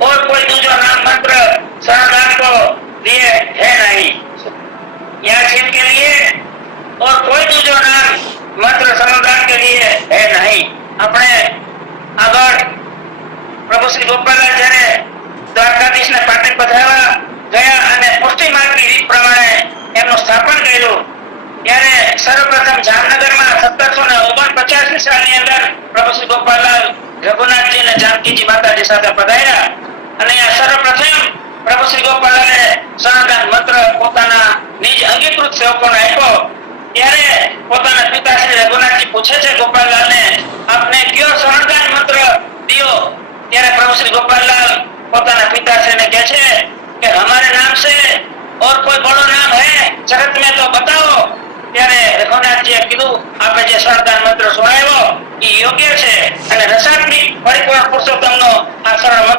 और कोई दूसरा नाम मंत्र शरणदान को लिए है नहीं। यह शिव के लिए और कोई दूसरा नाम मंत्र शरणदान के लिए है नहीं। अपने अगर प्रभु श्री गोपाललाल જ્યારે દ્વારકાધીશને પાટણ પધારવા ગયા અને પુષ્ટિ માર્ગની રીત પ્રમાણે એમનું સ્થાપન કર્યું ત્યારે સર્વપ્રથમ જામનગરમાં 1749 સાલની અંદર પ્રભુ શ્રી ગોપાલલાલ રઘુનાથજી અને જાનકીજી માતાજી સાથે પધાર્યા અને આ સર્વપ્રથમ પ્રભુ શ્રી ગોપાલલાલે શરણદાન મંત્ર પોતાના નિજ અંગીકૃત સેવકોને આપ્યો ત્યારે પોતાના પિતા શ્રી રઘુનાથજી પૂછે છે ગોપાલલાલને આપને કયો શરણદાન મંત્ર દિયો ત્યારે પ્રભુ શ્રી ગોપાલલાલ પોતાના પિતાશ્રીને કહે છે કે हमारे नाम से और कोई बड़ो नाम है जगत में तो बताओ। ત્યારે રઘુનાથજીએ કીધું આપણે જે શરણદાન મંત્ર સુણાવ્યો એ યોગ્ય છે અને રસાત્મિક પરિપૂર્ણ પુરુષોત્તમનો આ શરણ મંત્ર